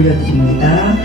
올려드립니다.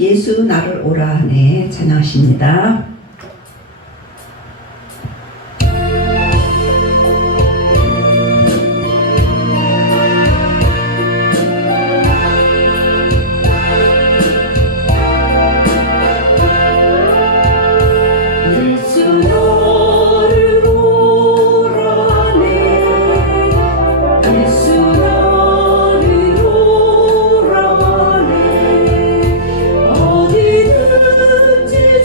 예수 나를 오라 하네 찬양하십니다. 어디든지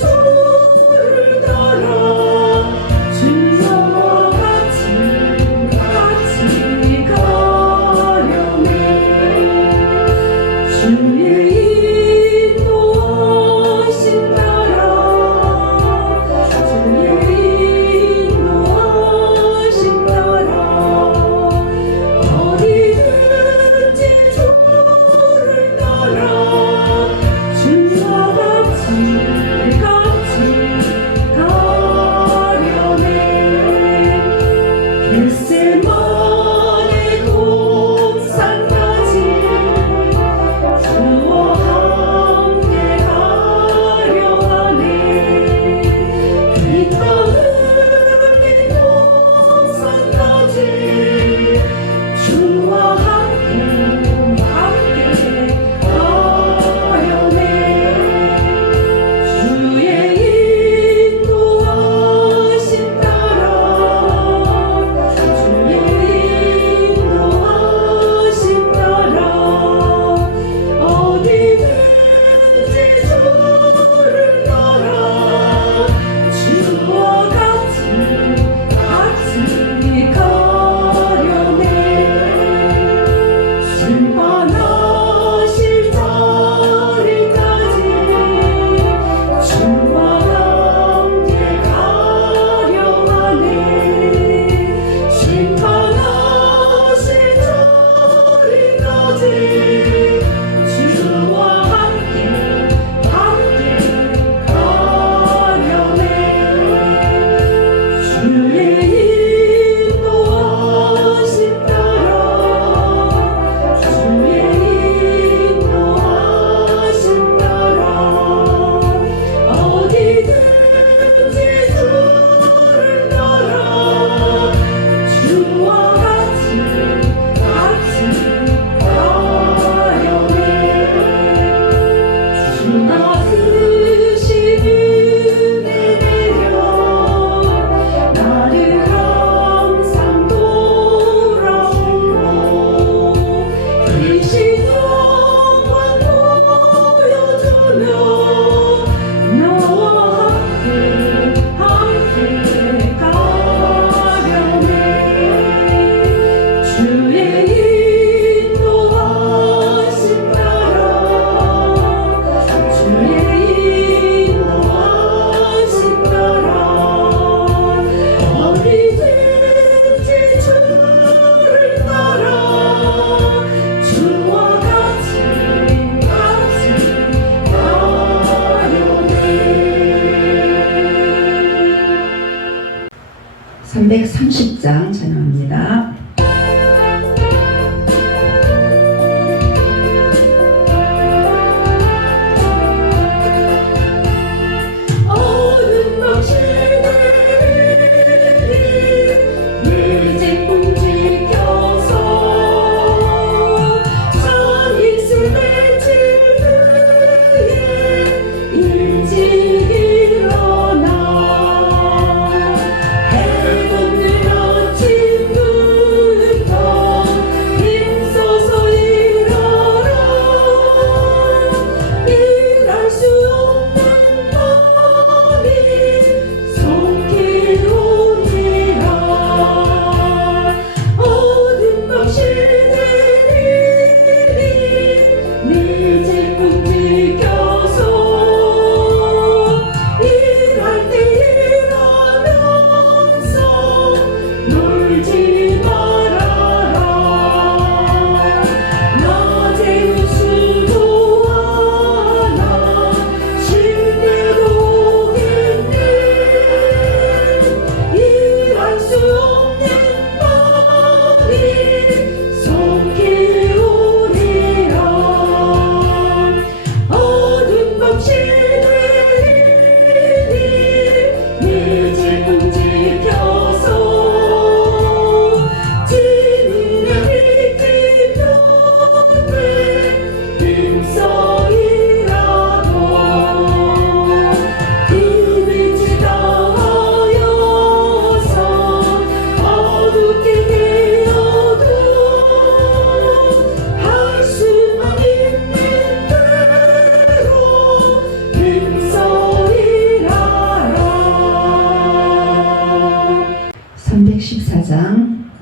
330장 찬양합니다.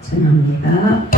찬양합니다.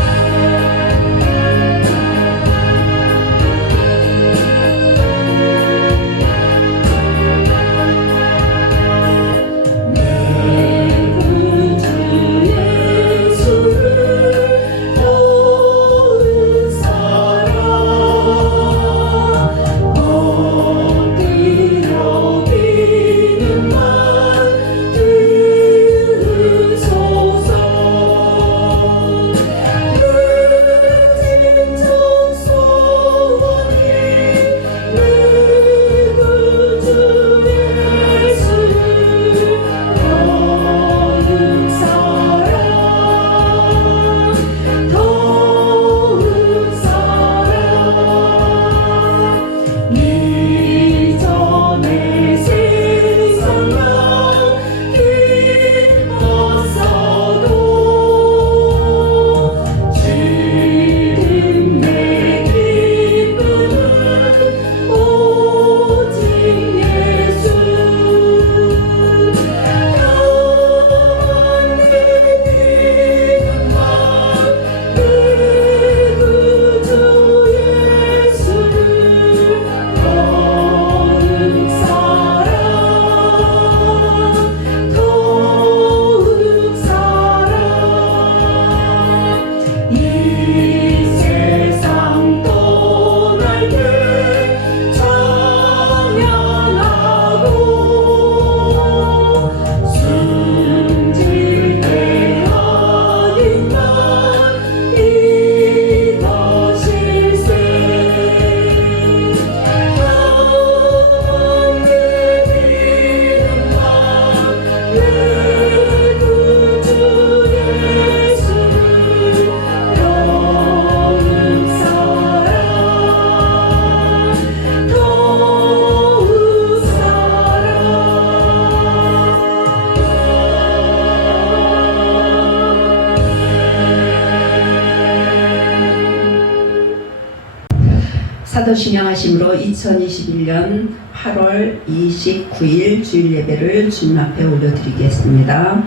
사도신앙하심으로 2021년 8월 29일 주일 예배를 주님 앞에 올려드리겠습니다.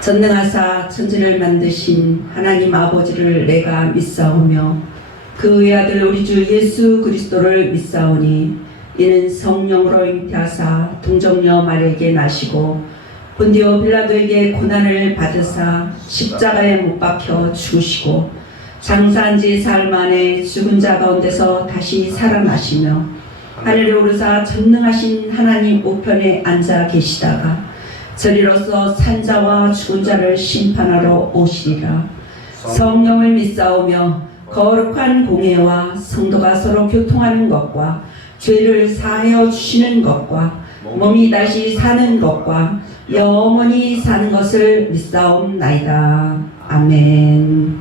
전능하사 천지를 만드신 하나님 아버지를 내가 믿사오며 그 외아들 우리 주 예수 그리스도를 믿사오니 이는 성령으로 잉태하사 동정녀 마리아에게 나시고 본디오 빌라도에게 고난을 받으사 십자가에 못 박혀 죽으시고 장사한 지 사흘 만에 죽은 자 가운데서 다시 살아나시며 하늘에 오르사 전능하신 하나님 우편에 앉아 계시다가 저리로서 산자와 죽은 자를 심판하러 오시리라. 성령을 믿사오며 거룩한 공예와 성도가 서로 교통하는 것과 죄를 사하여 주시는 것과 몸이 다시 사는 것과 영원히 사는 것을 믿사옵나이다. 아멘.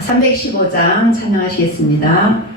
315장 찬양하시겠습니다.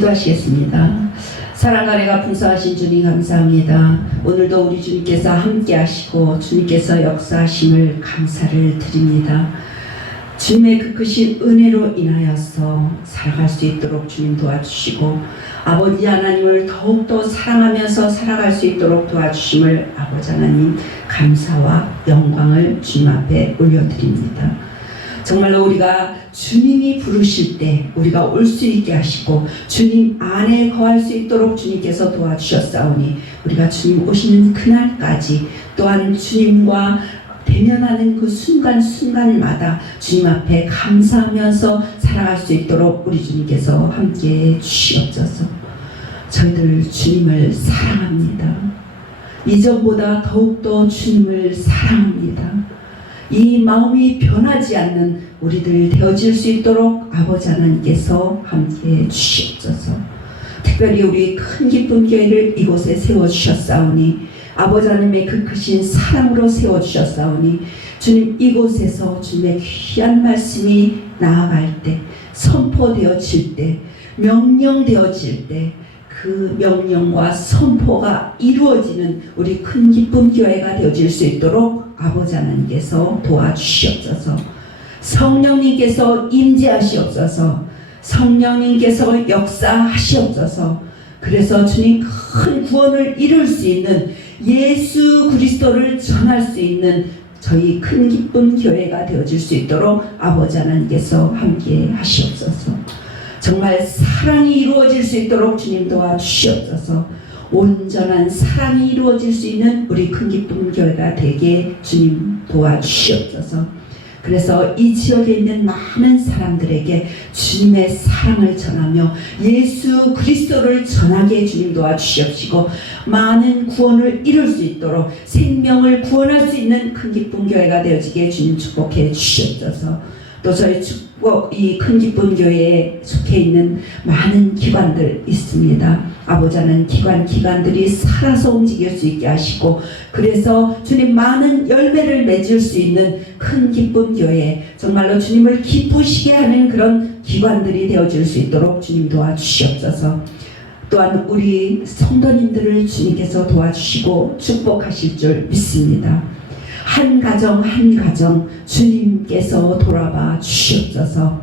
기도하시겠습니다. 사랑과 은혜가 풍성하신 주님 감사합니다. 오늘도 우리 주님께서 함께 하시고 주님께서 역사하심을 감사를 드립니다. 주님의 그 크신 은혜로 인하여서 살아갈 수 있도록 주님 도와주시고 아버지 하나님을 더욱더 사랑하면서 살아갈 수 있도록 도와주심을 아버지 하나님 감사와 영광을 주님 앞에 올려드립니다. 정말로 우리가 주님이 부르실 때 우리가 올 수 있게 하시고 주님 안에 거할 수 있도록 주님께서 도와주셨사오니 우리가 주님 오시는 그날까지 또한 주님과 대면하는 그 순간순간마다 주님 앞에 감사하면서 살아갈 수 있도록 우리 주님께서 함께해 주시옵소서. 저희들 주님을 사랑합니다. 이전보다 더욱더 주님을 사랑합니다. 이 마음이 변하지 않는 우리들 되어질 수 있도록 아버지 하나님께서 함께해 주시옵소서. 특별히 우리 큰 기쁨 교회를 이곳에 세워주셨사오니 아버지 하나님의 그 크신 사랑으로 세워주셨사오니 주님 이곳에서 주님의 귀한 말씀이 나아갈 때 선포되어질 때 명령되어질 때 그 명령과 선포가 이루어지는 우리 큰 기쁨 교회가 되어질 수 있도록 아버지 하나님께서 도와주시옵소서. 성령님께서 임재하시옵소서. 성령님께서 역사하시옵소서. 그래서 주님 큰 구원을 이룰 수 있는 예수 그리스도를 전할 수 있는 저희 큰 기쁜 교회가 되어질 수 있도록 아버지 하나님께서 함께 하시옵소서. 정말 사랑이 이루어질 수 있도록 주님 도와주시옵소서. 온전한 사랑이 이루어질 수 있는 우리 큰 기쁨 교회가 되게 주님 도와주시옵소서. 그래서 이 지역에 있는 많은 사람들에게 주님의 사랑을 전하며 예수 그리스도를 전하게 주님 도와주시옵시고, 많은 구원을 이룰 수 있도록 생명을 구원할 수 있는 큰 기쁨 교회가 되어지게 주님 축복해 주시옵소서. 또 저희 이 큰 기쁨 교회에 속해 있는 많은 기관들 있습니다. 아버지 하나님, 기관들이 살아서 움직일 수 있게 하시고, 그래서 주님 많은 열매를 맺을 수 있는 큰 기쁨 교회, 정말로 주님을 기쁘시게 하는 그런 기관들이 되어질 수 있도록 주님 도와주시옵소서. 또한 우리 성도님들을 주님께서 도와주시고 축복하실 줄 믿습니다. 한 가정 한 가정 주님께서 돌아봐 주시옵소서.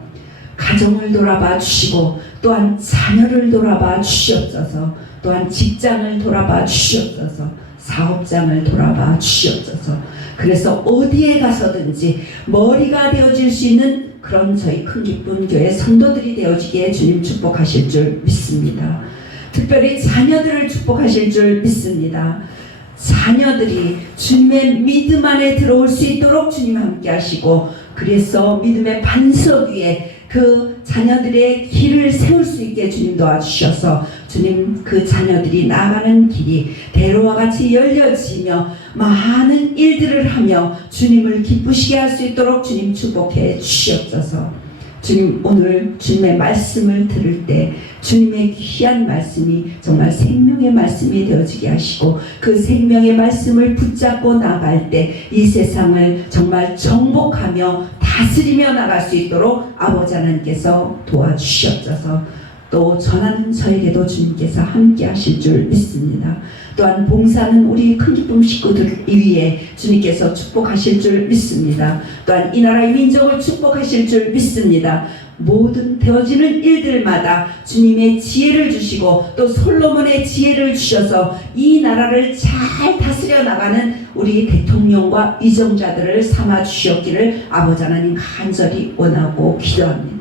가정을 돌아봐 주시고, 또한 자녀를 돌아봐 주시옵소서. 또한 직장을 돌아봐 주시옵소서. 사업장을 돌아봐 주시옵소서. 그래서 어디에 가서든지 머리가 되어질 수 있는 그런 저희 큰 기쁨 교회 성도들이 되어지기에 주님 축복하실 줄 믿습니다. 특별히 자녀들을 축복하실 줄 믿습니다. 자녀들이 주님의 믿음 안에 들어올 수 있도록 주님 함께 하시고, 그래서 믿음의 반석 위에 그 자녀들의 길을 세울 수 있게 주님 도와주셔서 주님 그 자녀들이 나가는 길이 대로와 같이 열려지며 많은 일들을 하며 주님을 기쁘시게 할 수 있도록 주님 축복해 주시옵소서. 주님, 오늘 주님의 말씀을 들을 때 주님의 귀한 말씀이 정말 생명의 말씀이 되어지게 하시고, 그 생명의 말씀을 붙잡고 나갈 때 이 세상을 정말 정복하며 다스리며 나갈 수 있도록 아버지 하나님께서 도와주시옵소서. 또 전하는 저에게도 주님께서 함께 하실 줄 믿습니다. 또한 봉사하는 우리 큰 기쁨 식구들 위에 주님께서 축복하실 줄 믿습니다. 또한 이 나라의 민족을 축복하실 줄 믿습니다. 모든 되어지는 일들마다 주님의 지혜를 주시고, 또 솔로몬의 지혜를 주셔서 이 나라를 잘 다스려 나가는 우리 대통령과 위정자들을 삼아 주시옵기를 아버지 하나님 간절히 원하고 기도합니다.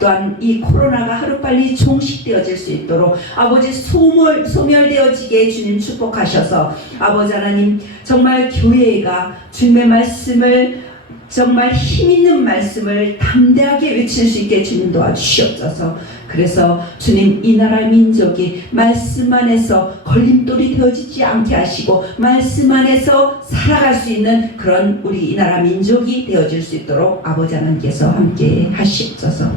또한 이 코로나가 하루빨리 종식되어질 수 있도록 아버지 소멸되어지게 주님 축복하셔서, 아버지 하나님 정말 교회가 주님의 말씀을 정말 힘있는 말씀을 담대하게 외칠 수 있게 주님 도와주시옵소서. 그래서 주님 이 나라 민족이 말씀 안에서 걸림돌이 되어지지 않게 하시고, 말씀 안에서 살아갈 수 있는 그런 우리 이 나라 민족이 되어질 수 있도록 아버지 하나님께서 함께 하시옵소서.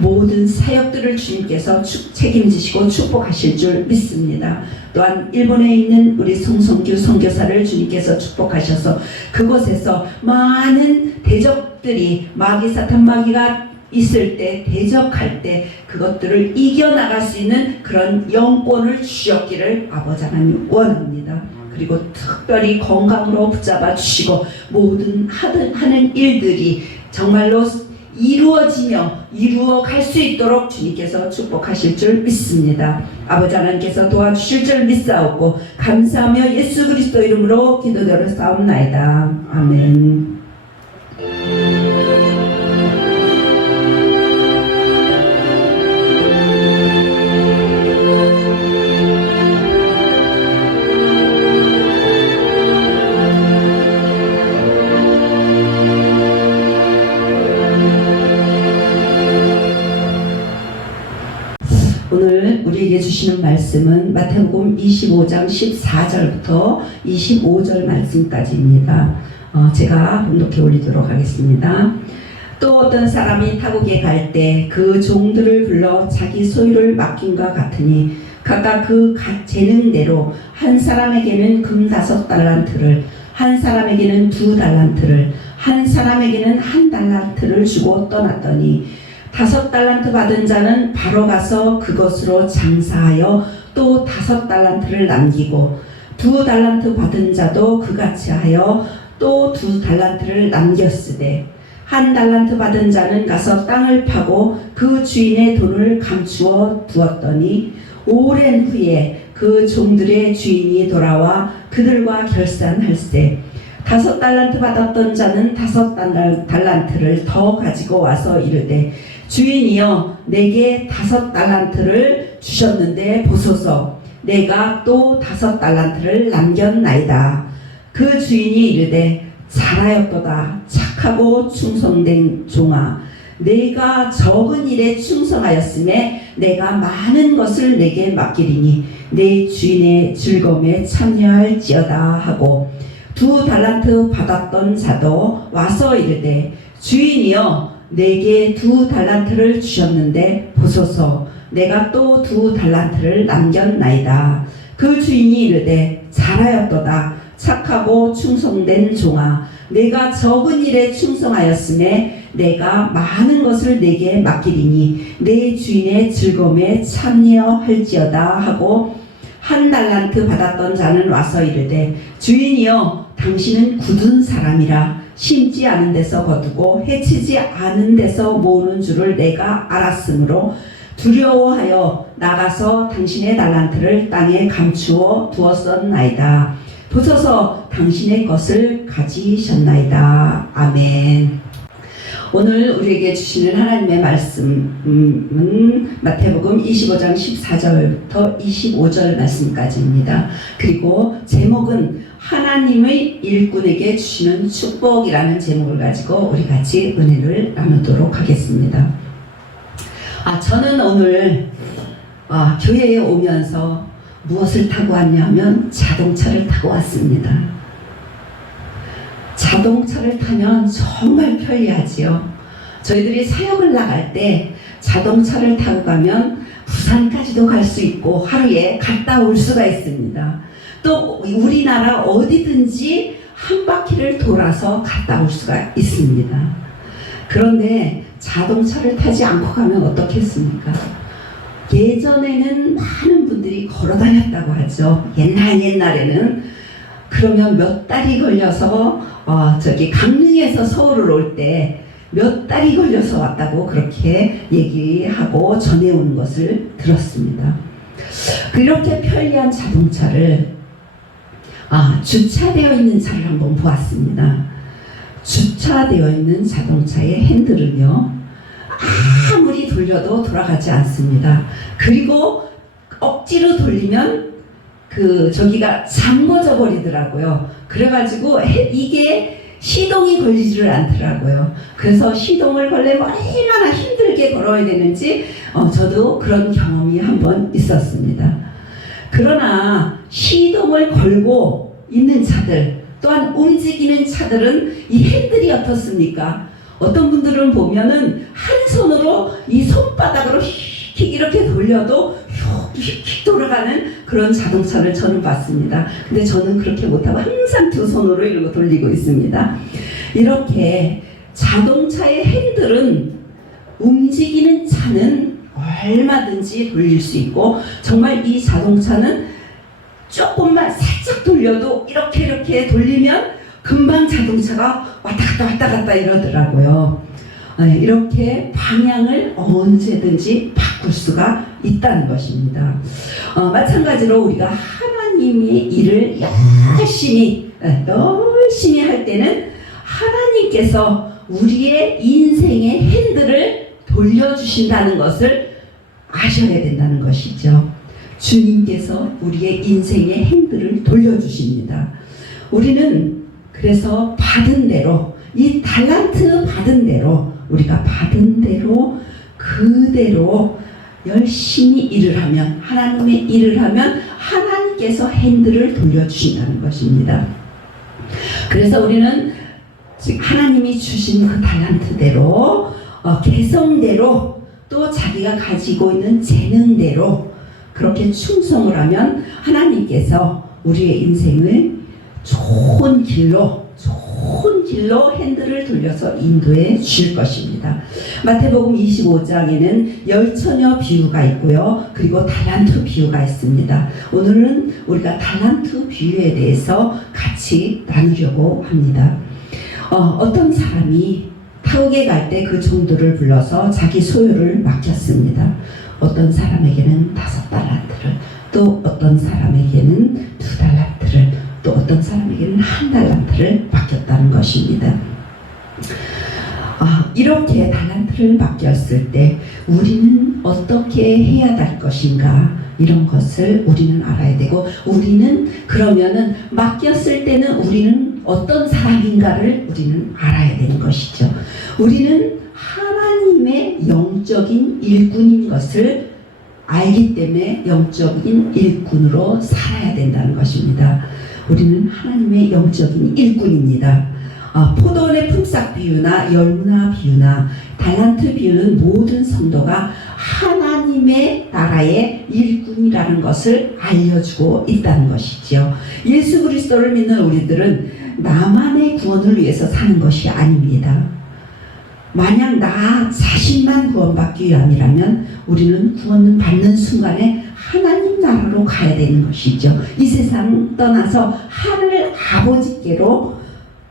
모든 사역들을 주님께서 책임지시고 축복하실 줄 믿습니다. 또한 일본에 있는 우리 송성규 선교사를 주님께서 축복하셔서 그곳에서 많은 대적들이 마귀 사탄 마귀가 있을 때, 대적할 때 그것들을 이겨나갈 수 있는 그런 영권을 주셨기를 아버지 하나님 원합니다. 그리고 특별히 건강으로 붙잡아 주시고, 모든 하는 일들이 정말로 이루어갈 수 있도록 주님께서 축복하실 줄 믿습니다. 아버지 하나님께서 도와주실 줄 믿사옵고 감사하며 예수 그리스도 이름으로 기도드렸사옵나이다. 아멘. 오늘 우리에게 주시는 말씀은 마태복음 25장 14절부터 25절 말씀까지입니다. 제가 봉독해 올리도록 하겠습니다. 또 어떤 사람이 타국에 갈 때 그 종들을 불러 자기 소유를 맡김과 같으니 각각 그 재능대로 한 사람에게는 금 5달란트를, 한 사람에게는 2달란트를, 한 사람에게는 1달란트를 주고 떠났더니 5달란트 받은 자는 바로 가서 그것으로 장사하여 또 5달란트를 남기고, 2달란트 받은 자도 그같이 하여 또 2달란트를 남겼으되, 1달란트 받은 자는 가서 땅을 파고 그 주인의 돈을 감추어 두었더니 오랜 후에 그 종들의 주인이 돌아와 그들과 결산할세 5달란트 받았던 자는 5달란트를 더 가지고 와서 이르되 주인이여 내게 5달란트를 주셨는데 보소서 내가 또 5달란트를 남겼나이다. 그 주인이 이르되 잘하였도다 착하고 충성된 종아 내가 적은 일에 충성하였음에 내가 많은 것을 내게 맡기리니 내 주인의 즐거움에 참여할지어다 하고 2달란트 받았던 자도 와서 이르되 주인이여 내게 2달란트를 주셨는데 보소서 내가 또 2달란트를 남겼나이다. 그 주인이 이르되 잘하였도다 착하고 충성된 종아 내가 적은 일에 충성하였음에 내가 많은 것을 내게 맡기리니 내 주인의 즐거움에 참여할지어다 하고 1달란트 받았던 자는 와서 이르되 주인이여 당신은 굳은 사람이라 심지 않은 데서 거두고 해치지 않은 데서 모으는 줄을 내가 알았으므로 두려워하여 나가서 당신의 달란트를 땅에 감추어 두었었나이다. 보소서 당신의 것을 가지셨나이다. 아멘. 오늘 우리에게 주시는 하나님의 말씀은 마태복음 25장 14절부터 25절 말씀까지입니다. 그리고 제목은 하나님의 일꾼에게 주시는 축복이라는 제목을 가지고 우리 같이 은혜를 나누도록 하겠습니다. 저는 오늘 교회에 오면서 무엇을 타고 왔냐면 자동차를 타고 왔습니다. 자동차를 타면 정말 편리하지요. 저희들이 사역을 나갈 때 자동차를 타고 가면 부산까지도 갈 수 있고 하루에 갔다 올 수가 있습니다. 또 우리나라 어디든지 한 바퀴를 돌아서 갔다 올 수가 있습니다. 그런데 자동차를 타지 않고 가면 어떻겠습니까? 예전에는 많은 분들이 걸어 다녔다고 하죠. 옛날에는 그러면 몇 달이 걸려서 강릉에서 서울을 올 때 몇 달이 걸려서 왔다고 그렇게 얘기하고 전해오는 것을 들었습니다. 그렇게 편리한 자동차를 주차되어 있는 차를 한번 보았습니다. 주차되어 있는 자동차의 핸들은요 아무리 돌려도 돌아가지 않습니다. 그리고 억지로 돌리면 저기가 잠궈져 버리더라고요. 그래가지고 이게 시동이 걸리지를 않더라고요. 그래서 시동을 걸려면 얼마나 힘들게 걸어야 되는지 저도 그런 경험이 한번 있었습니다. 그러나 시동을 걸고 있는 차들 또한 움직이는 차들은 이 핸들이 어떻습니까? 어떤 분들은 보면은 한 손으로 이 손바닥으로 휙 이렇게 돌려도 휙 돌아가는 그런 자동차를 저는 봤습니다. 근데 저는 그렇게 못하고 항상 2손으로 이러고 돌리고 있습니다. 이렇게 자동차의 핸들은 움직이는 차는 얼마든지 돌릴 수 있고 정말 이 자동차는 조금만 살짝 돌려도 이렇게 돌리면 금방 자동차가 왔다 갔다 이러더라고요. 이렇게 방향을 언제든지 바꿀 수가 있다는 것입니다. 마찬가지로 우리가 하나님의 일을 열심히 할 때는 하나님께서 우리의 인생의 핸들을 돌려주신다는 것을 아셔야 된다는 것이죠. 주님께서 우리의 인생의 핸들을 돌려주십니다. 우리는 그래서 받은 대로 이 달란트 받은 대로 우리가 받은 대로 그대로 열심히 일을 하면 하나님의 일을 하면 하나님께서 핸들을 돌려주신다는 것입니다. 그래서 우리는 하나님이 주신 그 달란트대로 개성대로 또 자기가 가지고 있는 재능대로 그렇게 충성을 하면 하나님께서 우리의 인생을 좋은 길로 핸들을 돌려서 인도해 줄 것입니다. 마태복음 25장에는 열처녀 비유가 있고요. 그리고 달란트 비유가 있습니다. 오늘은 우리가 달란트 비유에 대해서 같이 나누려고 합니다. 어떤 사람이 타국에 갈 때 그 종들을 불러서 자기 소유를 맡겼습니다. 어떤 사람에게는 5달란트를, 또 어떤 사람에게는 2달란트를, 또 어떤 사람에게는 한 달란트를 맡겼다는 것입니다. 이렇게 달란트를 맡겼을 때 우리는 어떻게 해야 할 것인가, 이런 것을 우리는 알아야 되고, 우리는 그러면은 맡겼을 때는 우리는 어떤 사람인가를 우리는 알아야 되는 것이죠. 우리는 하나님의 영적인 일꾼인 것을 알기 때문에 영적인 일꾼으로 살아야 된다는 것입니다. 우리는 하나님의 영적인 일꾼입니다. 포도원의 품삯 비유나 열무나 비유나 달란트 비유는 모든 성도가 하나님의 나라의 일꾼이라는 것을 알려주고 있다는 것이죠. 예수 그리스도를 믿는 우리들은 나만의 구원을 위해서 사는 것이 아닙니다. 만약 나 자신만 구원받기 위함이라면 우리는 구원 받는 순간에 하나님 나라로 가야 되는 것이죠. 이 세상 떠나서 하늘 아버지께로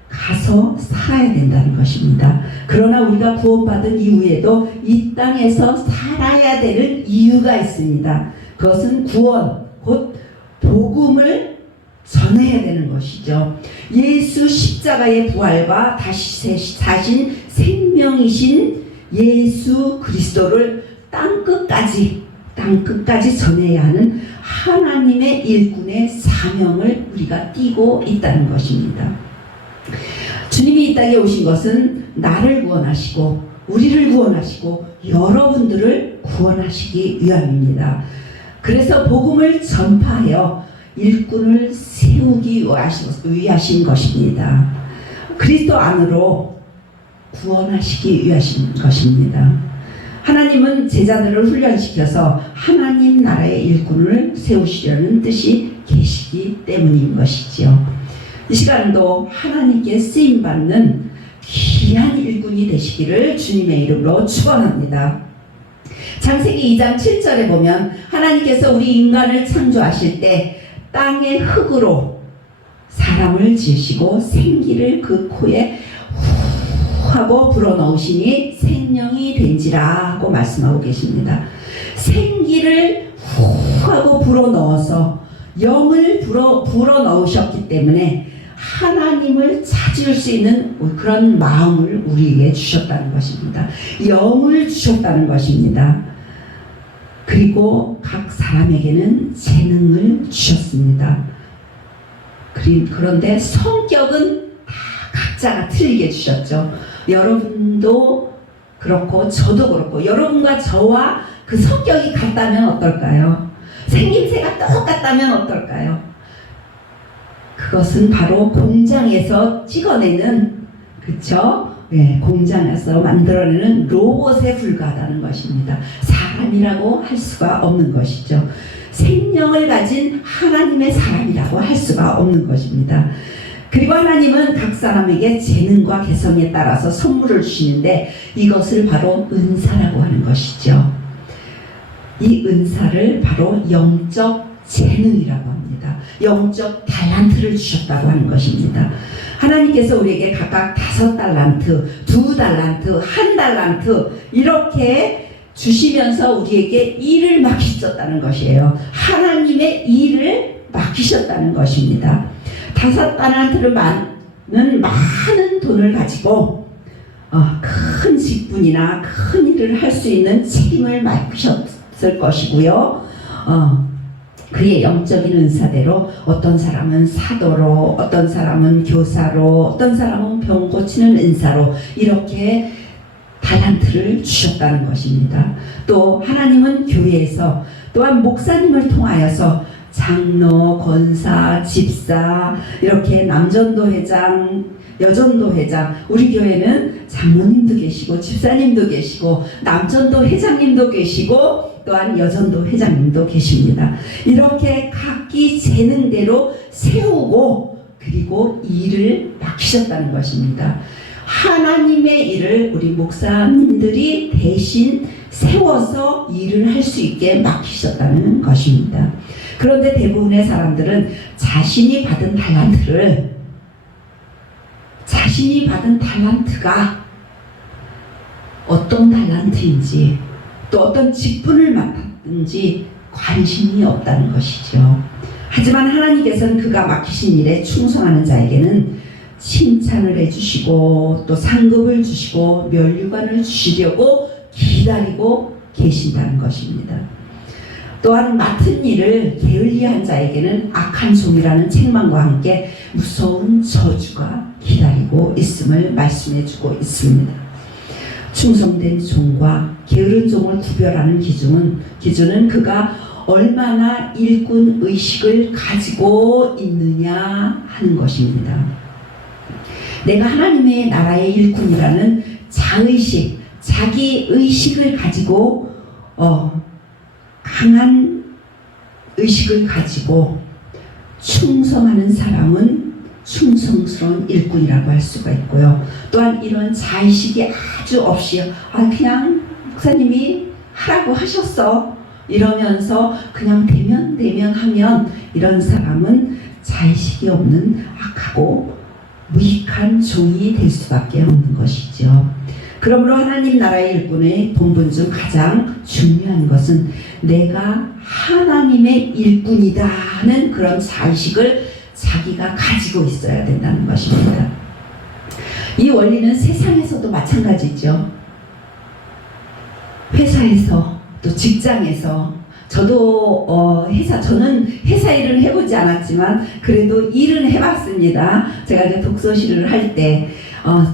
가서 살아야 된다는 것입니다. 그러나 우리가 구원받은 이후에도 이 땅에서 살아야 되는 이유가 있습니다. 그것은 구원, 곧 복음을 전해야 되는 것이죠. 예수 십자가의 부활과 다시 사신 생명이신 예수 그리스도를 땅끝까지 전해야 하는 하나님의 일꾼의 사명을 우리가 띠고 있다는 것입니다. 주님이 이 땅에 오신 것은 나를 구원하시고 우리를 구원하시고 여러분들을 구원하시기 위함입니다. 그래서 복음을 전파하여 일꾼을 세우기 위하신 것입니다. 그리스도 안으로 구원하시기 위하신 것입니다. 하나님은 제자들을 훈련시켜서 하나님 나라의 일꾼을 세우시려는 뜻이 계시기 때문인 것이지요. 이 시간도 하나님께 쓰임받는 귀한 일꾼이 되시기를 주님의 이름으로 축원합니다. 창세기 2장 7절에 보면 하나님께서 우리 인간을 창조하실 때 땅의 흙으로 사람을 지으시고 생기를 그 코에 후 하고 불어넣으시니 생명이 된지라 하고 말씀하고 계십니다. 생기를 후 하고 불어넣어서 영을 불어넣으셨기 때문에 하나님을 찾을 수 있는 그런 마음을 우리에게 주셨다는 것입니다. 영을 주셨다는 것입니다. 그리고 각 사람에게는 재능을 주셨습니다. 그런데 성격은 다 각자가 틀리게 주셨죠. 여러분도 그렇고 저도 그렇고, 여러분과 저와 그 성격이 같다면 어떨까요? 생김새가 똑같다면 어떨까요? 그것은 바로 공장에서 찍어내는, 그쵸? 네, 공장에서 만들어내는 로봇에 불과하다는 것입니다. 사람이라고 할 수가 없는 것이죠. 생명을 가진 하나님의 사람이라고 할 수가 없는 것입니다. 그리고 하나님은 각 사람에게 재능과 개성에 따라서 선물을 주시는데 이것을 바로 은사라고 하는 것이죠. 이 은사를 바로 영적 재능이라고 합니다. 영적 달란트를 주셨다고 하는 것입니다. 하나님께서 우리에게 각각 5달란트, 2달란트, 1달란트 이렇게 주시면서 우리에게 일을 맡기셨다는 것이에요. 하나님의 일을 맡기셨다는 것입니다. 5달란트를 많은 돈을 가지고 큰 직분이나 큰 일을 할 수 있는 책임을 맡기셨을 것이고요. 그의 영적인 은사대로 어떤 사람은 사도로, 어떤 사람은 교사로, 어떤 사람은 병 고치는 은사로 이렇게 달란트를 주셨다는 것입니다. 또 하나님은 교회에서 또한 목사님을 통하여서 장로, 권사, 집사, 이렇게 남전도 회장, 여전도 회장, 우리 교회는 장로님도 계시고 집사님도 계시고 남전도 회장님도 계시고 또한 여전도 회장님도 계십니다. 이렇게 각기 재능대로 세우고 그리고 일을 맡기셨다는 것입니다. 하나님의 일을 우리 목사님들이 대신 세워서 일을 할 수 있게 맡기셨다는 것입니다. 그런데 대부분의 사람들은 자신이 받은 달란트가 어떤 달란트인지 또 어떤 직분을 맡았든지 관심이 없다는 것이죠. 하지만 하나님께서는 그가 맡기신 일에 충성하는 자에게는 칭찬을 해주시고 또 상급을 주시고 면류관을 주시려고 기다리고 계신다는 것입니다. 또한 맡은 일을 게을리한 자에게는 악한 종이라는 책망과 함께 무서운 저주가 기다리고 있음을 말씀해주고 있습니다. 충성된 종과 게으른 종을 구별하는 기준은 그가 얼마나 일꾼 의식을 가지고 있느냐 하는 것입니다. 내가 하나님의 나라의 일꾼이라는 자의식, 자기 의식을 가지고 강한 의식을 가지고 충성하는 사람은 충성스러운 일꾼이라고 할 수가 있고요. 또한 이런 자의식이 아주 없이 그냥 목사님이 하라고 하셨어 이러면서 그냥 대면 하면 이런 사람은 자의식이 없는 악하고 무익한 종이 될 수밖에 없는 것이죠. 그러므로 하나님 나라의 일꾼의 본분 중 가장 중요한 것은 내가 하나님의 일꾼이다 하는 그런 자의식을 자기가 가지고 있어야 된다는 것입니다. 이 원리는 세상에서도 마찬가지죠. 회사에서 또 직장에서 저는 회사 일은 해보지 않았지만 그래도 일은 해봤습니다. 제가 이제 독서실을 할 때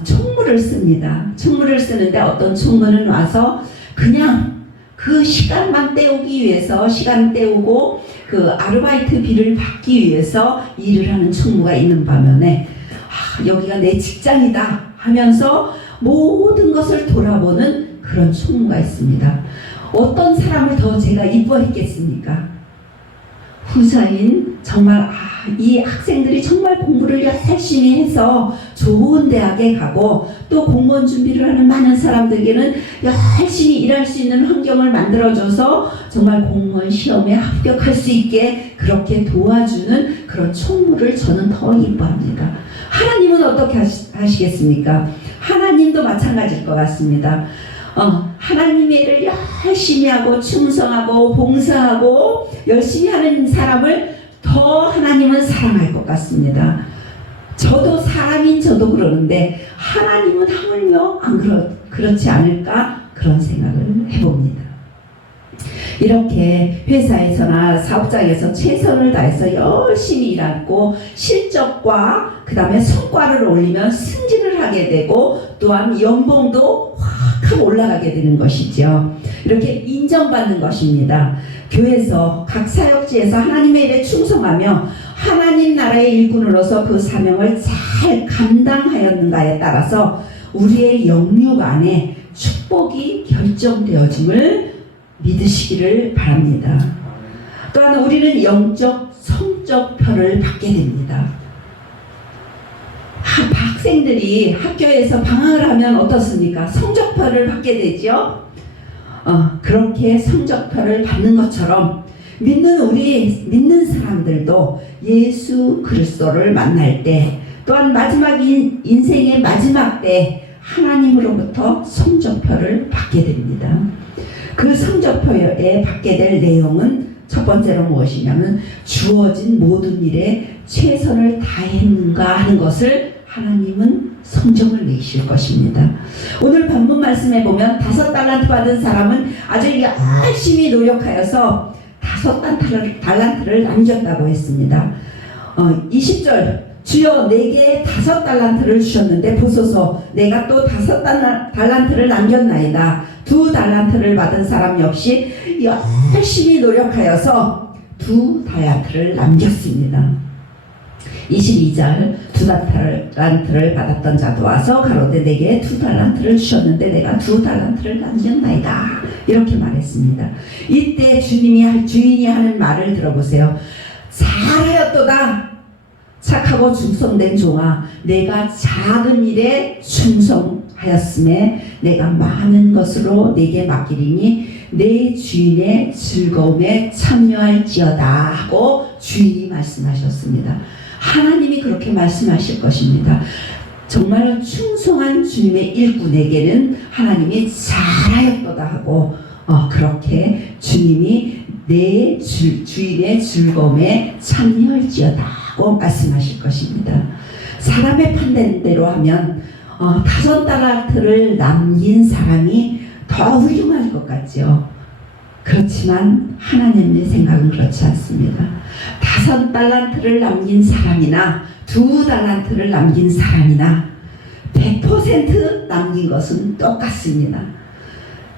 총무를 씁니다. 총무를 쓰는데 어떤 총무는 와서 그냥 그 시간만 때우기 위해서 시간 때우고 그 아르바이트비를 받기 위해서 일을 하는 총무가 있는 반면에 여기가 내 직장이다 하면서 모든 것을 돌아보는 그런 총무가 있습니다. 어떤 사람을 더 제가 이뻐했겠습니까? 후자인 정말 이 학생들이 정말 공부를 열심히 해서 좋은 대학에 가고 또 공무원 준비를 하는 많은 사람들에게는 열심히 일할 수 있는 환경을 만들어줘서 정말 공무원 시험에 합격할 수 있게 그렇게 도와주는 그런 총무를 저는 더 이뻐합니다. 하나님은 어떻게 하시겠습니까? 하나님도 마찬가지일 것 같습니다. 하나님의 일을 열심히 하고 충성하고 봉사하고 열심히 하는 사람을 더 하나님은 사랑할 것 같습니다. 저도 사람인 저도 그러는데 하나님은 하물며 그렇지 않을까 그런 생각을 해봅니다. 이렇게 회사에서나 사업장에서 최선을 다해서 열심히 일하고 실적과 그 다음에 성과를 올리면 승진을 하게 되고 또한 연봉도 확 올라가게 되는 것이죠. 이렇게 인정받는 것입니다. 교회에서 각 사역지에서 하나님의 일에 충성하며 하나님 나라의 일꾼으로서 그 사명을 잘 감당하였는가에 따라서 우리의 영육 안에 축복이 결정되어짐을 믿으시기를 바랍니다. 또한 우리는 영적 성적표를 받게 됩니다. 학생들이 학교에서 방학을 하면 어떻습니까? 성적표를 받게 되죠. 그렇게 성적표를 받는 것처럼 믿는 사람들도 예수 그리스도를 만날 때 또한 인생의 마지막 때 하나님으로부터 성적표를 받게 됩니다. 그 성적표에 받게 될 내용은 첫 번째로 무엇이냐면 주어진 모든 일에 최선을 다했는가 하는 것을 하나님은 성적을 내실 것입니다. 오늘 본문 말씀에 보면 5달란트 받은 사람은 아주 열심히 노력하여서 5달란트를 남겼다고 했습니다. 20절 주여 내게 5달란트를 주셨는데 보소서 내가 또 5달란트를 남겼나이다. 2달란트를 받은 사람 역시 열심히 노력하여서 2달란트를 남겼습니다. 22절 2달란트를 받았던 자도 와서 가로되 내게 2달란트를 주셨는데 내가 2달란트를 남겼나이다. 이렇게 말했습니다. 이때 주인이 하는 말을 들어보세요. 잘하였도다. 착하고 충성된 종아, 내가 작은 일에 충성하였음에 내가 많은 것으로 내게 맡기리니 내 주인의 즐거움에 참여할지어다 하고 주인이 말씀하셨습니다. 하나님이 그렇게 말씀하실 것입니다. 정말 충성한 주님의 일꾼에게는 하나님이 잘하였도다 하고 그렇게 주님이 내 주인의 즐거움에 참여할지어다고 말씀하실 것입니다. 사람의 판단대로 하면 5달란트를 남긴 사람이 더 훌륭할 것 같죠. 그렇지만 하나님의 생각은 그렇지 않습니다. 5달란트를 남긴 사람이나 2달란트를 남긴 사람이나 100% 남긴 것은 똑같습니다.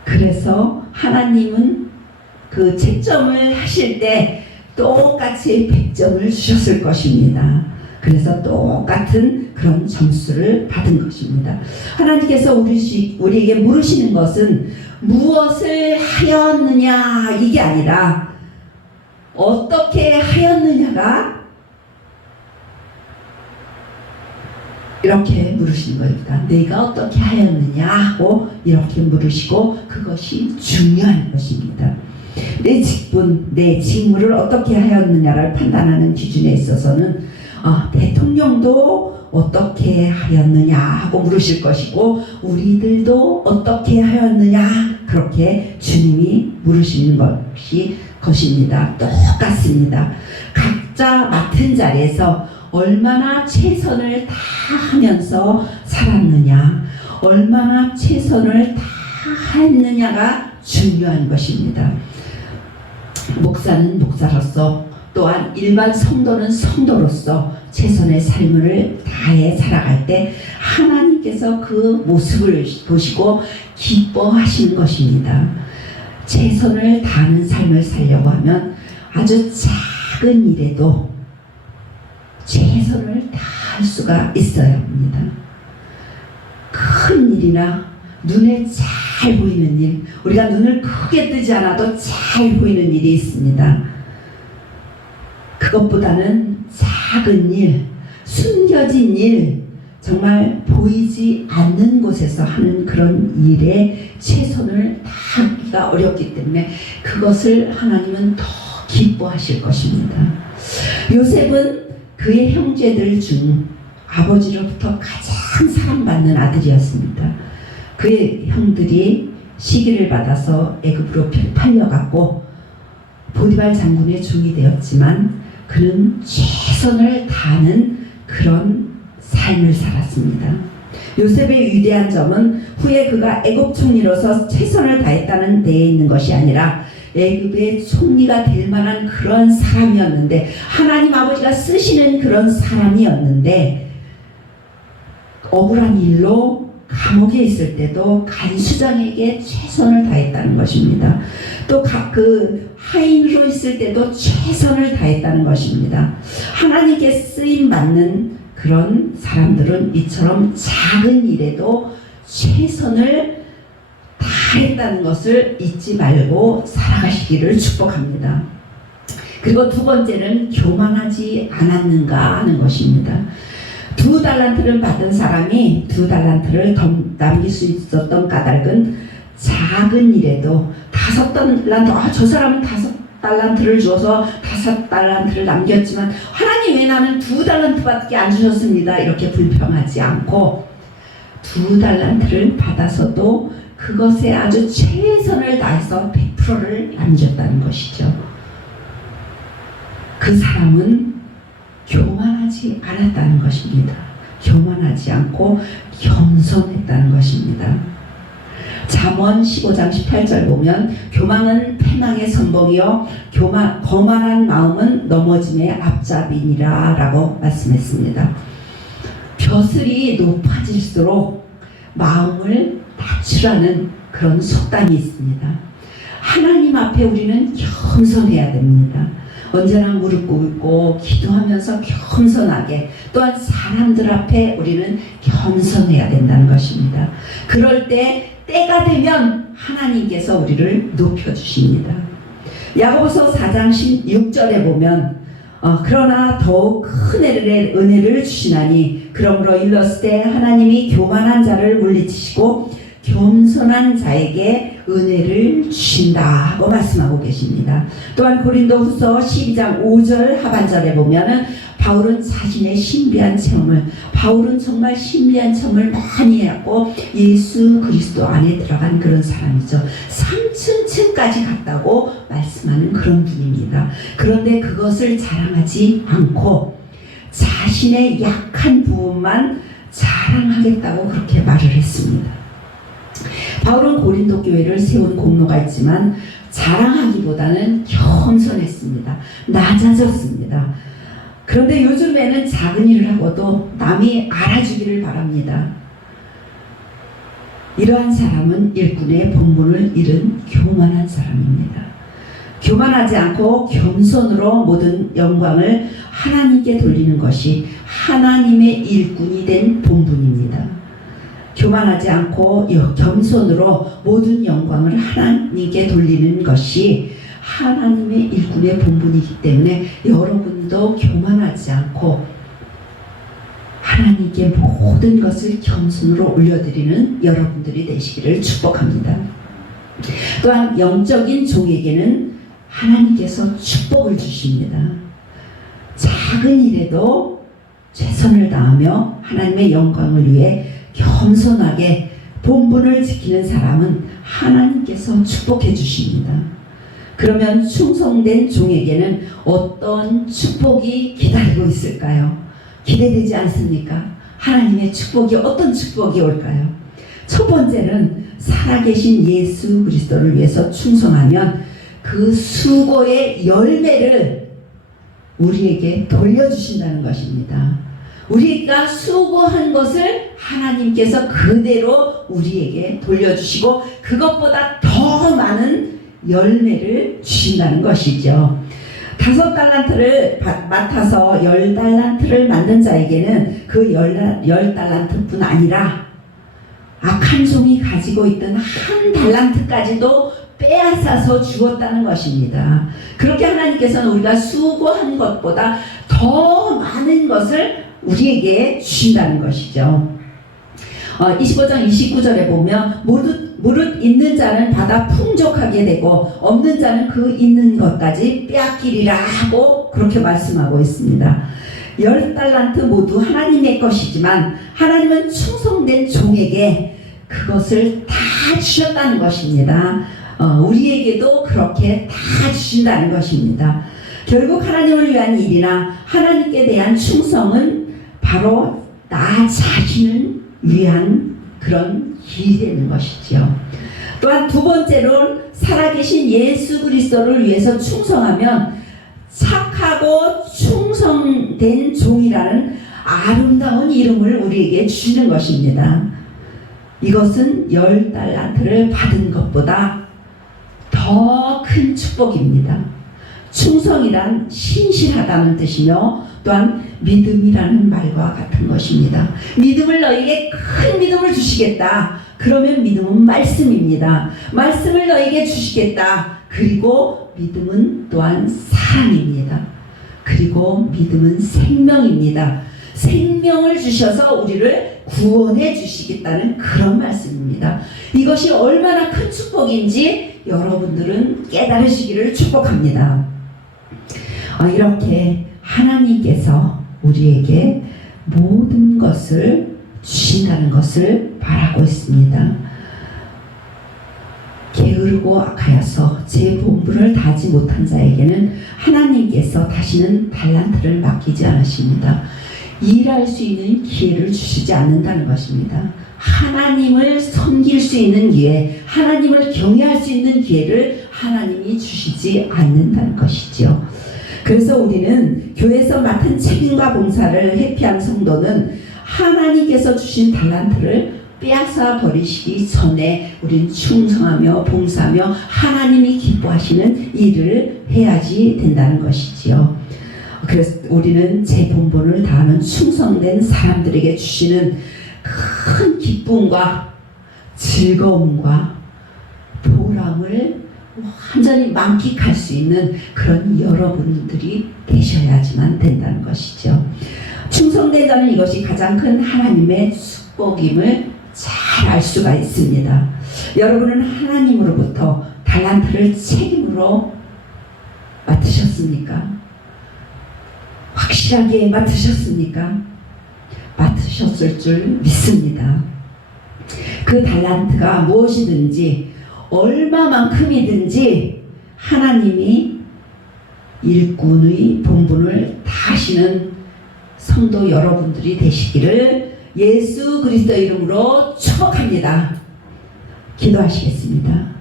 그래서 하나님은 그 채점을 하실 때 똑같이 100점을 주셨을 것입니다. 그래서 똑같은 그런 점수를 받은 것입니다. 하나님께서 우리에게 물으시는 것은 무엇을 하였느냐 이게 아니라 어떻게 하였느냐가 이렇게 물으시는 겁니다. 내가 어떻게 하였느냐 하고 이렇게 물으시고 그것이 중요한 것입니다. 내 직분, 내 직무를 어떻게 하였느냐를 판단하는 기준에 있어서는 대통령도 어떻게 하였느냐 하고 물으실 것이고 우리들도 어떻게 하였느냐 그렇게 주님이 물으시는 것입니다. 똑같습니다. 각자 맡은 자리에서 얼마나 최선을 다하면서 살았느냐, 얼마나 최선을 다했느냐가 중요한 것입니다. 목사는 목사로서 또한 일반 성도는 성도로서 최선의 삶을 다해 살아갈 때 하나님께서 그 모습을 보시고 기뻐하시는 것입니다. 최선을 다하는 삶을 살려고 하면 아주 작은 일에도 최선을 다할 수가 있어야 합니다. 큰 일이나 눈에 잘 보이는 일, 우리가 눈을 크게 뜨지 않아도 잘 보이는 일이 있습니다. 그것보다는 작은 일, 숨겨진 일, 정말 보이지 않는 곳에서 하는 그런 일에 최선을 다하기가 어렵기 때문에 그것을 하나님은 더 기뻐하실 것입니다. 요셉은 그의 형제들 중 아버지로부터 가장 사랑받는 아들이었습니다. 그의 형들이 시기를 받아서 애굽으로 팔려갔고 보디발 장군의 종이 되었지만 그는 최선을 다하는 그런 삶을 살았습니다. 요셉의 위대한 점은 후에 그가 애굽 총리로서 최선을 다했다는 데에 있는 것이 아니라 애굽의 총리가 될 만한 그런 사람이었는데 하나님 아버지가 쓰시는 그런 사람이었는데 억울한 일로 감옥에 있을 때도 간수장에게 최선을 다했다는 것입니다. 또 그 하인으로 있을 때도 최선을 다했다는 것입니다. 하나님께 쓰임 받는 그런 사람들은 이처럼 작은 일에도 최선을 다했다는 것을 잊지 말고 살아가시기를 축복합니다. 그리고 두 번째는 교만하지 않았는가 하는 것입니다. 2달란트를 받은 사람이 2달란트를 더 남길 수 있었던 까닭은 작은 일에도 5달란트, 저 사람은 5달란트를 주어서 5달란트를 남겼지만 하나님 왜 나는 2달란트밖에 안 주셨습니다. 이렇게 불평하지 않고 2달란트를 받아서도 그것에 아주 최선을 다해서 100%를 남겼다는 것이죠. 그 사람은 교만하지 않았다는 것입니다. 교만하지 않고 겸손했다는 것입니다. 잠언 15장 18절 보면 교만은 패망의 선봉이요 거만한 마음은 넘어짐의 앞잡이니라 라고 말씀했습니다. 벼슬이 높아질수록 마음을 낮추라는 그런 속담이 있습니다. 하나님 앞에 우리는 겸손해야 됩니다. 언제나 무릎 꿇고 기도하면서 겸손하게 또한 사람들 앞에 우리는 겸손해야 된다는 것입니다. 그럴 때 때가 되면 하나님께서 우리를 높여주십니다. 야고보서 4장 16절에 보면 그러나 더욱 큰 은혜를 주시나니 그러므로 일렀을 때 하나님이 교만한 자를 물리치시고 겸손한 자에게 은혜를 주신다 하고 말씀하고 계십니다. 또한 고린도후서 12장 5절 하반절에 보면은 바울은 자신의 신비한 체험을, 바울은 정말 신비한 체험을 많이 해왔고 예수 그리스도 안에 들어간 그런 사람이죠. 3층까지 갔다고 말씀하는 그런 분입니다. 그런데 그것을 자랑하지 않고 자신의 약한 부분만 자랑하겠다고 그렇게 말을 했습니다. 바울은 고린도 교회를 세운 공로가 있지만 자랑하기보다는 겸손했습니다. 낮아졌습니다. 그런데 요즘에는 작은 일을 하고도 남이 알아주기를 바랍니다. 이러한 사람은 일꾼의 본분을 잃은 교만한 사람입니다. 교만하지 않고 겸손으로 모든 영광을 하나님께 돌리는 것이 하나님의 일꾼이 된 본분입니다. 교만하지 않고 겸손으로 모든 영광을 하나님께 돌리는 것이 하나님의 일꾼의 본분이기 때문에 여러분도 교만하지 않고 하나님께 모든 것을 겸손으로 올려드리는 여러분들이 되시기를 축복합니다. 또한 영적인 종에게는 하나님께서 축복을 주십니다. 작은 일에도 최선을 다하며 하나님의 영광을 위해 겸손하게 본분을 지키는 사람은 하나님께서 축복해 주십니다. 그러면 충성된 종에게는 어떤 축복이 기다리고 있을까요? 기대되지 않습니까? 하나님의 축복이 어떤 축복이 올까요? 첫 번째는 살아계신 예수 그리스도를 위해서 충성하면 그 수고의 열매를 우리에게 돌려주신다는 것입니다. 우리가 수고한 것을 하나님께서 그대로 우리에게 돌려주시고 그것보다 더 많은 열매를 주신다는 것이죠. 5달란트를 맡아서 10달란트를 만든 자에게는 그 10달란트뿐 아니라 악한 종이 가지고 있던 1달란트까지도 빼앗아서 주었다는 것입니다. 그렇게 하나님께서는 우리가 수고한 것보다 더 많은 것을 우리에게 주신다는 것이죠. 25장 29절에 보면 무릇 있는 자는 받아 풍족하게 되고 없는 자는 그 있는 것까지 빼앗기리라 하고 그렇게 말씀하고 있습니다. 10달란트 모두 하나님의 것이지만 하나님은 충성된 종에게 그것을 다 주셨다는 것입니다. 우리에게도 그렇게 다 주신다는 것입니다. 결국 하나님을 위한 일이나 하나님께 대한 충성은 바로 나 자신을 위한 그런 일이 되는 것이죠. 또한 두 번째로는 살아계신 예수 그리스도를 위해서 충성하면 착하고 충성된 종이라는 아름다운 이름을 우리에게 주시는 것입니다. 이것은 10달란트를 받은 것보다 더 큰 축복입니다. 충성이란 신실하다는 뜻이며 또한 믿음이라는 말과 같은 것입니다. 믿음을 너에게 큰 믿음을 주시겠다. 그러면 믿음은 말씀입니다. 말씀을 너에게 주시겠다. 그리고 믿음은 또한 사랑입니다. 그리고 믿음은 생명입니다. 생명을 주셔서 우리를 구원해 주시겠다는 그런 말씀입니다. 이것이 얼마나 큰 축복인지 여러분들은 깨달으시기를 축복합니다. 이렇게 하나님께서 우리에게 모든 것을 주신다는 것을 바라고 있습니다. 게으르고 악하여서 제 본분을 다하지 못한 자에게는 하나님께서 다시는 달란트를 맡기지 않으십니다. 일할 수 있는 기회를 주시지 않는다는 것입니다. 하나님을 섬길 수 있는 기회, 하나님을 경외할 수 있는 기회를 하나님이 주시지 않는다는 것이죠. 그래서 우리는 교회에서 맡은 책임과 봉사를 회피한 성도는 하나님께서 주신 달란트를 빼앗아 버리시기 전에 우린 충성하며 봉사하며 하나님이 기뻐하시는 일을 해야지 된다는 것이지요. 그래서 우리는 제 본분을 다하는 충성된 사람들에게 주시는 큰 기쁨과 즐거움과 보람을 완전히 만끽할 수 있는 그런 여러분들이 되셔야지만 된다는 것이죠. 충성된 자는 이것이 가장 큰 하나님의 축복임을 잘 알 수가 있습니다. 여러분은 하나님으로부터 달란트를 책임으로 맡으셨습니까? 확실하게 맡으셨습니까? 맡으셨을 줄 믿습니다. 그 달란트가 무엇이든지 얼마만큼이든지 하나님이 일꾼의 본분을 다하시는 성도 여러분들이 되시기를 예수 그리스도의 이름으로 축복합니다. 기도하시겠습니다.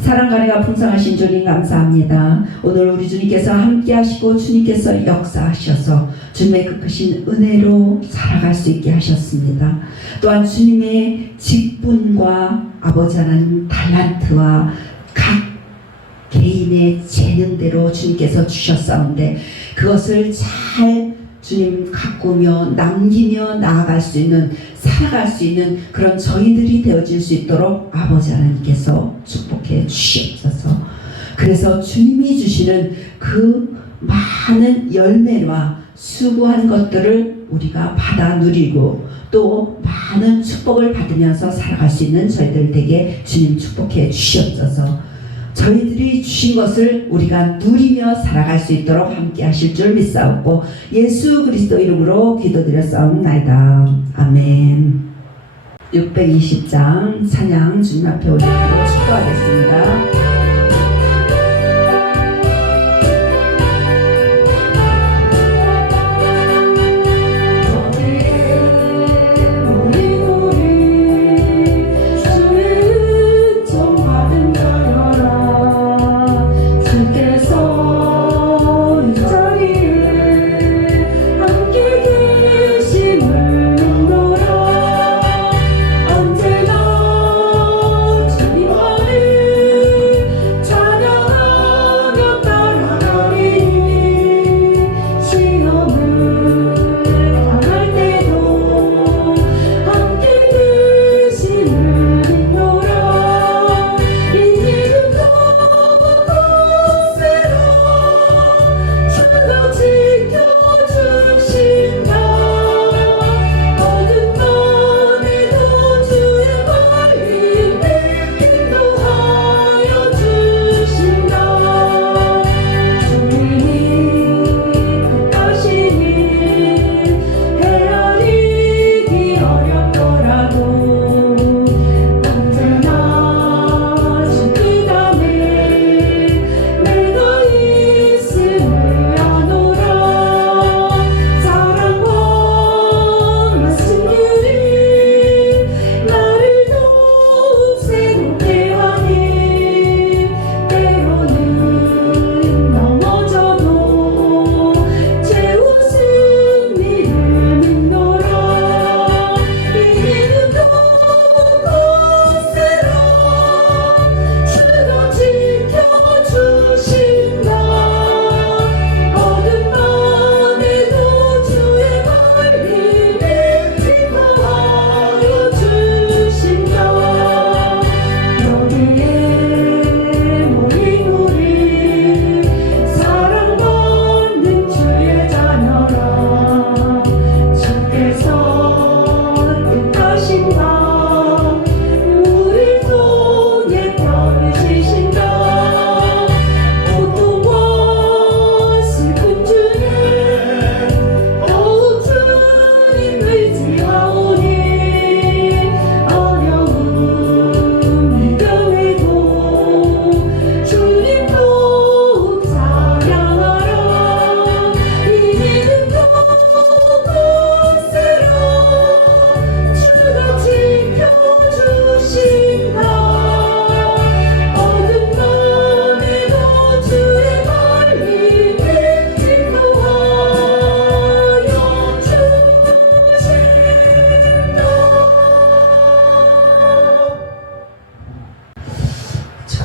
사랑과 은혜가 풍성하신 주님 감사합니다. 오늘 우리 주님께서 함께 하시고 주님께서 역사하셔서 주님의 그 크신 은혜로 살아갈 수 있게 하셨습니다. 또한 주님의 직분과 아버지 하나님 달란트와 각 개인의 재능대로 주님께서 주셨사온데 그것을 잘 주님 가꾸며 남기며 나아갈 수 있는 살아갈 수 있는 그런 저희들이 되어질 수 있도록 아버지 하나님께서 축복해 주시옵소서. 그래서 주님이 주시는 그 많은 열매와 수고한 것들을 우리가 받아 누리고 또 많은 축복을 받으면서 살아갈 수 있는 저희들 되게 주님 축복해 주시옵소서. 저희들이 주신 것을 우리가 누리며 살아갈 수 있도록 함께 하실 줄 믿사옵고 예수 그리스도 이름으로 기도드렸사옵나이다. 아멘. 620장 찬양 주님 앞에 올리고 축도하겠습니다.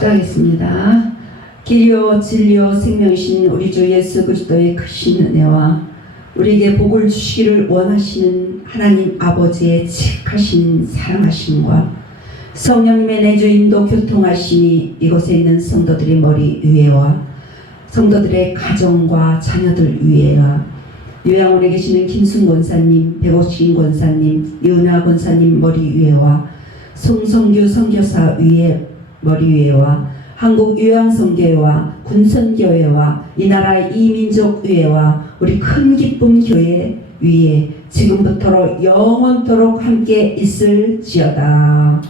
축도하겠습니다. 길이요 진리요 생명이신 우리 주 예수 그리스도의 크신 은혜와 우리에게 복을 주시기를 원하시는 하나님 아버지의 지극하신 사랑하심과 성령님의 내주 인도 교통하심이 이곳에 있는 성도들의 머리 위에와 성도들의 가정과 자녀들 위에와 요양원에 계시는 김순 권사님, 백옥신 권사님, 이은하 권사님 머리 위에와 송성규 선교사 위에 머리 위에와 한국 요양성교회와 군선교회와 이 나라의 이민족의회와 우리 큰 기쁨 교회 위에 지금부터로 영원토록 함께 있을지어다.